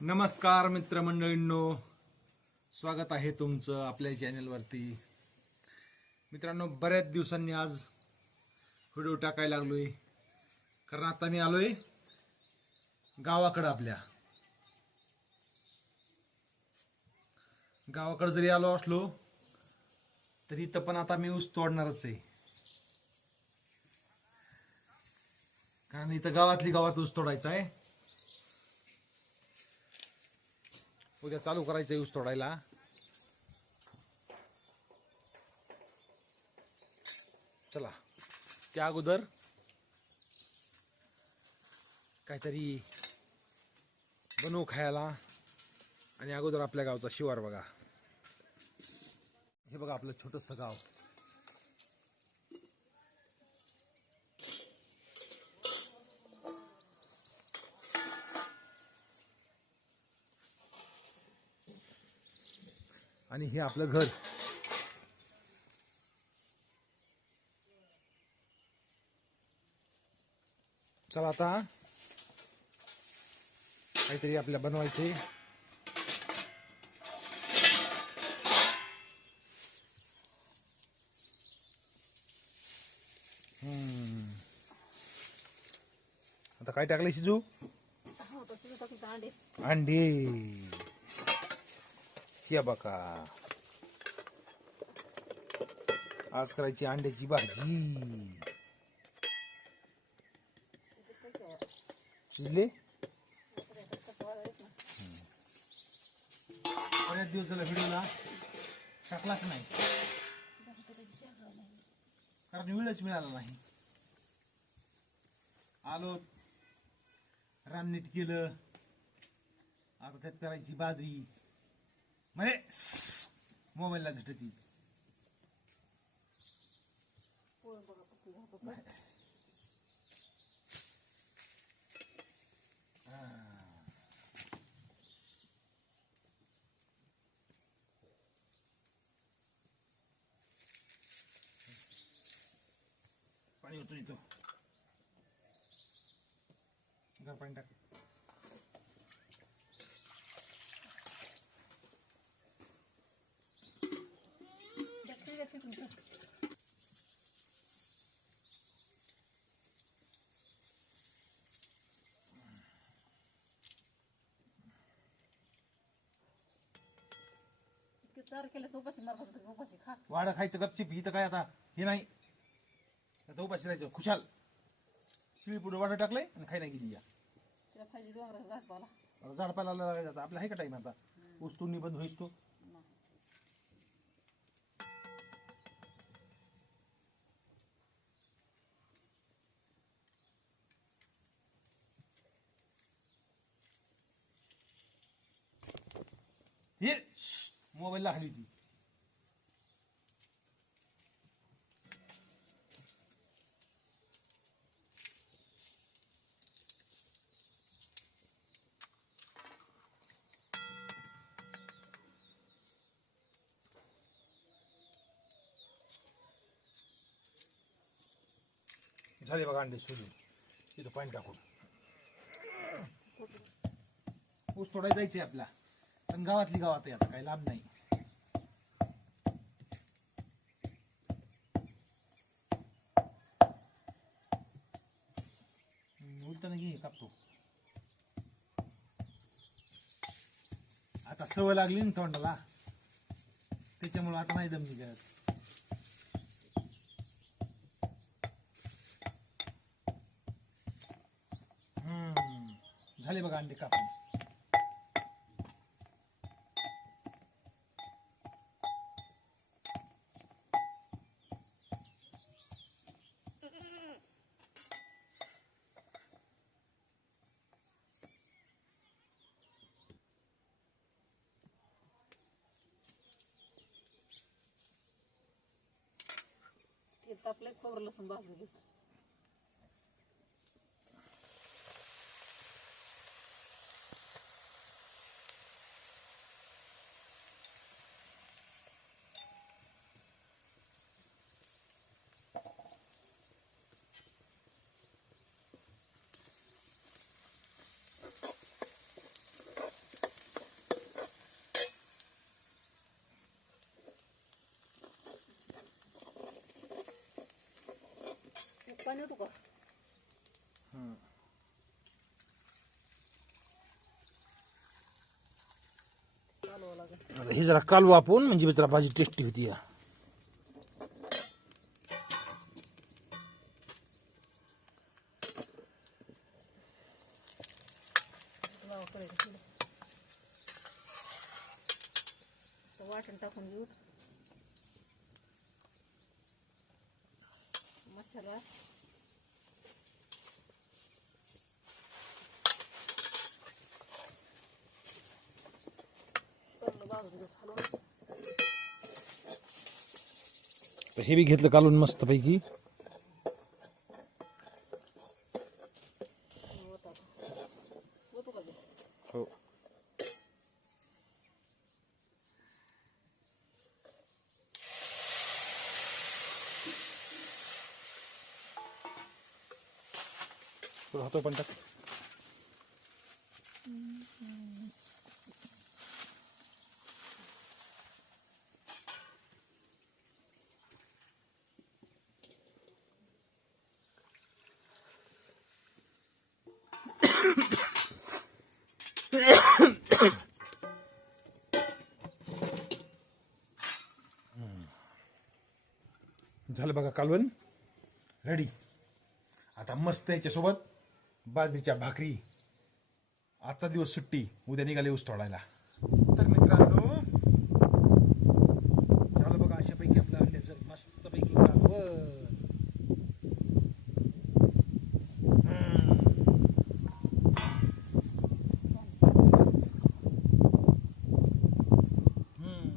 नमस्कार मित्रमंडळींनो. स्वागत आहे तुमचं आपल्या चॅनलवरती. मित्रांनो बऱ्याच दिवसांनी आज व्हिडिओ टाकायला लागलोय. कारण आता मी आलोय गावाकडं आपल्या. गावाकडं जरी आलो असलो तरी इथं पण आता मी ऊस तोडणारच आहे. कारण इथं गावातली गावात ऊस तोडायचा आहे. उद्या चालू करायचं ऊस तोडायला. चला त्या अगोदर काहीतरी बनवू खायला आणि अगोदर आपल्या गावचा शिवार बघा. हे बघा आपलं छोटंसं गाव. आणि हे आपलं घर. चला आता. काहीतरी आपल्या बनवायचे. आता काय टाकलं शिजू? हो अंडे. अंडी बघा. आज करायची अंड्याची भाजी. शिजले? बऱ्याच दिवसाला व्हिडिओला टाकलाच नाही. कारण वेळच मिळाला नाही. आलो रान नीट केलं. आता त्यात करायची बाजरी म्हणे मोबाईलला झटती. पाणी होतो इथं घर पाणी टाक. उपाशी मारत होते उपाशी खा. वाडं खायचं गपचिप. इथं काय आता? हे नाही. आता उपाशी राहायचं. खुशाल. शिळी पुढे वाडं टाकलंय आणि खायला गेली या. तिला पाहिजे डोंगराचा झाड पाला आता झाड पाला लागायचं आता. आपला आहे का टाईम आता? ऊस तोडणी बंद होईस तो. हे मोबाईलला हवी ती. झाले बघा अंडे सोडून. तिथं पाणी टाकून. ऊस तोडायला जायचे आपला. पण गावातली गावात आहे आता काही लांब नाही. उलटानं घे कापतो. आता सवय लागली ना तोंडाला. त्याच्यामुळे आता नाही दम निघत हम्म झाले बघा अंडे कापून. ते तापले खोबरं लसूण भाजून घे पाणी होतो का चालवा लागेल. आता हे जरा कालू आपण म्हणजे जरा भाजी टेस्टी होती या. लावा. तर वाटण टाकून घेऊ मसाला चांगलं भाजून घेऊ हलवून तर हे बी घेतलं कालून मस्त पैकी हो. हातो पण टाक. झालं बघा कालवण. रेडी आता मस्त याच्यासोबत बाजरीच्या भाकरी. आजचा दिवस सुट्टी उद्या निघाले ऊस तोडायला. तर मित्रांनो झालं बघा अशापैकी आपलं अंड्याचं मस्तपैकी कालवण हम्म. हम्म.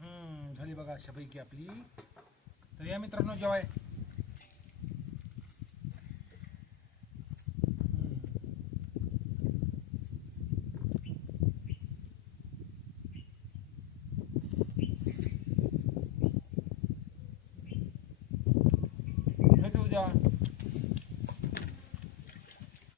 हम्म, झाली बघा अशापैकी आपली. तर या मित्रांनो जेव्हा